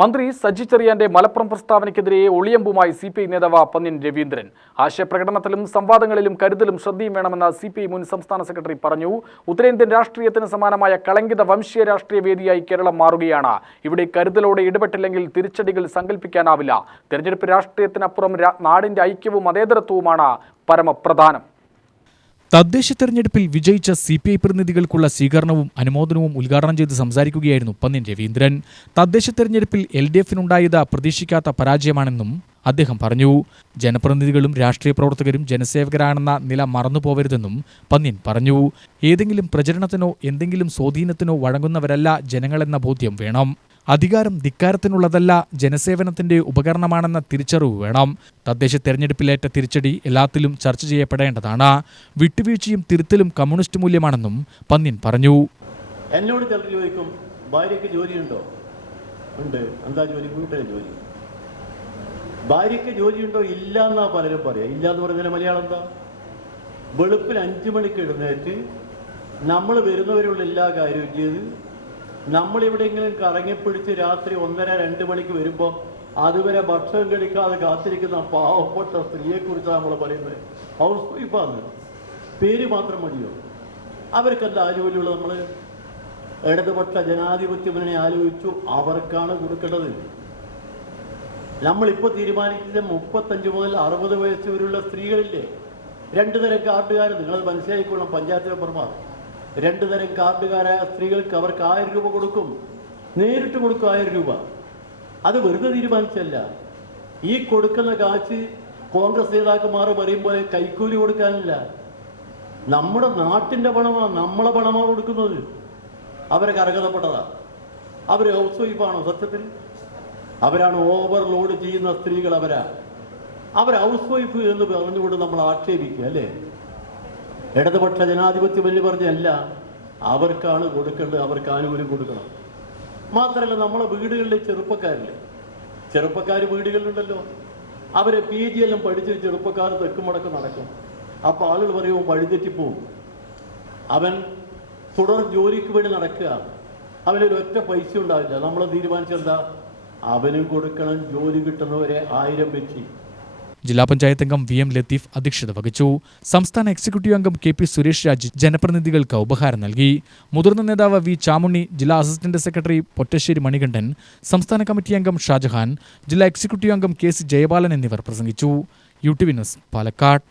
മന്ത്രി സജി ചെറിയാന്റെ മലപ്പുറം പ്രസ്താവനയ്ക്കെതിരെ ഒളിയമ്പുമായി സിപിഐ നേതാവ് പന്ന്യൻ രവീന്ദ്രൻ. ആശയപ്രകടനത്തിലും സംവാദങ്ങളിലും കരുതലും ശ്രദ്ധയും വേണമെന്ന് സിപിഐ മുൻ സംസ്ഥാന സെക്രട്ടറി പറഞ്ഞു. ഉത്തരേന്ത്യൻ രാഷ്ട്രീയത്തിന് സമാനമായ കളങ്കിത വംശീയ രാഷ്ട്രീയ വേദിയായി കേരളം മാറുകയാണ്. ഇവിടെ കരുതലോടെ ഇടപെട്ടില്ലെങ്കിൽ തിരിച്ചടികൾ സങ്കല്പിക്കാനാവില്ല. തെരഞ്ഞെടുപ്പ് രാഷ്ട്രീയത്തിനപ്പുറം നാടിന്റെ ഐക്യവും മതേതരത്വവുമാണ് പരമപ്രധാനം. തദ്ദേശ തെരഞ്ഞെടുപ്പിൽ വിജയിച്ച സിപിഐ പ്രതിനിധികൾക്കുള്ള സ്വീകരണവും അനുമോദനവും ഉദ്ഘാടനം ചെയ്ത് സംസാരിക്കുകയായിരുന്നു പന്ന്യൻ രവീന്ദ്രൻ. തദ്ദേശ തെരഞ്ഞെടുപ്പിൽ LDFനുണ്ടായത് പ്രതീക്ഷിക്കാത്ത പരാജയമാണെന്നും അദ്ദേഹം പറഞ്ഞു. ജനപ്രതിനിധികളും രാഷ്ട്രീയ പ്രവർത്തകരും ജനസേവകരാണെന്ന നില മറന്നുപോകരുതെന്നും പന്ന്യൻ പറഞ്ഞു. ഏതെങ്കിലും പ്രചരണത്തിനോ എന്തെങ്കിലും സ്വാധീനത്തിനോ വഴങ്ങുന്നവരല്ല ജനങ്ങളെന്ന ബോധ്യം വേണം. അധികാരം ധിക്കാരത്തിനുള്ളതല്ല, ജനസേവനത്തിന്റെ ഉപകരണമാണെന്ന തിരിച്ചറിവ് വേണം. തദ്ദേശ തെരഞ്ഞെടുപ്പിലേറ്റ തിരിച്ചടി എല്ലാത്തിലും ചർച്ച ചെയ്യപ്പെടേണ്ടതാണ്. വിട്ടുവീഴ്ചയും തിരുത്തലും കമ്മ്യൂണിസ്റ്റ് മൂല്യമാണെന്നും പന്ന്യൻ പറഞ്ഞു. എന്നോട് ചിലർ ചോദിക്കും, ഭാര്യയ്ക്ക് ജോലിയുണ്ടോ? ഉണ്ട്. എന്താ ജോലി? വീട്ടിലെ ജോലി. ഭാര്യയ്ക്ക് ജോലിയുണ്ടോ? ഇല്ല എന്നാ പലരും പറയാം. ഇല്ല എന്ന് പറഞ്ഞാൽ മലയാളം എന്താ? വെളുപ്പിൽ 5 മണിക്ക് എഴുന്നേറ്റ് നമ്മൾ വരുന്നവരുള്ള എല്ലാ കാര്യവും ചെയ്ത് നമ്മളിവിടെയെങ്കിലും കറങ്ങിപ്പിടിച്ച് രാത്രി 1:30-2 മണിക്ക് വരുമ്പോൾ അതുവരെ ഭക്ഷണം കഴിക്കാതെ കാത്തിരിക്കുന്ന പാവപ്പെട്ട സ്ത്രീയെക്കുറിച്ചാണ് നമ്മൾ പറയുന്നത്. ഹൗസ് വൈഫാണ്, പേര് മാത്രം മതിയോ? അവർക്കെന്താ ജോലിയുള്ളത്? നമ്മൾ ഇടതുപക്ഷ ജനാധിപത്യ മുന്നണി ആലോചിച്ചു, അവർക്കാണ് കൊടുക്കേണ്ടത്. നമ്മളിപ്പോൾ തീരുമാനിച്ചത് 35 മുതൽ 60 വയസ്സ് വരെയുള്ള സ്ത്രീകളില്ലേ, 2 തരം കാർഡുകാർ. നിങ്ങളത് മനസ്സിലാക്കിക്കൊള്ളാം. പഞ്ചായത്ത് മെമ്പർമാർ 2 തരം കാർഡുകാരായ സ്ത്രീകൾക്ക് അവർക്ക് 1000 രൂപ കൊടുക്കും. നേരിട്ട് കൊടുക്കും 1000 രൂപ. അത് വെറുതെ തീരുമാനിച്ചല്ല. ഈ കൊടുക്കുന്ന കാശ് കോൺഗ്രസ് നേതാക്കന്മാർ പറയുമ്പോൾ കൈക്കൂലി കൊടുക്കാനില്ല. നമ്മുടെ നാട്ടിൻ്റെ പണമാണ്, നമ്മളെ പണമാണ് കൊടുക്കുന്നത്. അവരെ കരകതപ്പെട്ടതാണ്. Our house വൈഫാണോ? സത്യത്തിൽ അവരാണ് ഓവർലോഡ് ചെയ്യുന്ന സ്ത്രീകൾ. അവർ ഹൗസ് വൈഫ് എന്ന് പറഞ്ഞുകൊണ്ട് നമ്മൾ ആക്ഷേപിക്കുക അല്ലേ? ഇടതുപക്ഷ ജനാധിപത്യ വലിയ പറഞ്ഞല്ല, അവർക്കാണ് കൊടുക്കേണ്ടത്. അവർക്ക് ആനുകൂല്യം കൊടുക്കണം. മാത്രമല്ല, നമ്മളെ വീടുകളിലെ ചെറുപ്പക്കാർ വീടുകളിലുണ്ടല്ലോ, അവരെ PG എല്ലാം പഠിച്ച് ചെറുപ്പക്കാർ തെക്കുമുടക്ക് നടക്കും. അപ്പോൾ ആളുകൾ പറയുമ്പോൾ വഴിതെറ്റിപ്പോവും. അവൻ തുടർ ജോലിക്ക് വേണ്ടി നടക്കുക, അവനൊരു ഒറ്റ പൈസ ഉണ്ടാവില്ല. നമ്മൾ തീരുമാനിച്ചെന്താ? അവനും കൊടുക്കണം. ജോലി കിട്ടുന്നവരെ 1000 വെച്ച്. ജില്ലാ പഞ്ചായത്ത് അംഗം VM ലത്തീഫ് അധ്യക്ഷത വഹിച്ചു. സംസ്ഥാന എക്സിക്യൂട്ടീവ് അംഗം KP സുരേഷ് രാജ് ജനപ്രതിനിധികൾക്ക് ഉപഹാരം നൽകി. മുതിർന്ന നേതാവ് V ചാമുണ്ണി, ജില്ലാ അസിസ്റ്റന്റ് സെക്രട്ടറി പൊറ്റശ്ശേരി മണികണ്ഠൻ, സംസ്ഥാന കമ്മിറ്റി അംഗം ഷാജഹാൻ, ജില്ലാ എക്സിക്യൂട്ടീവ് അംഗം KC ജയപാലൻ എന്നിവർ പ്രസംഗിച്ചു. UTV news, Palakkad.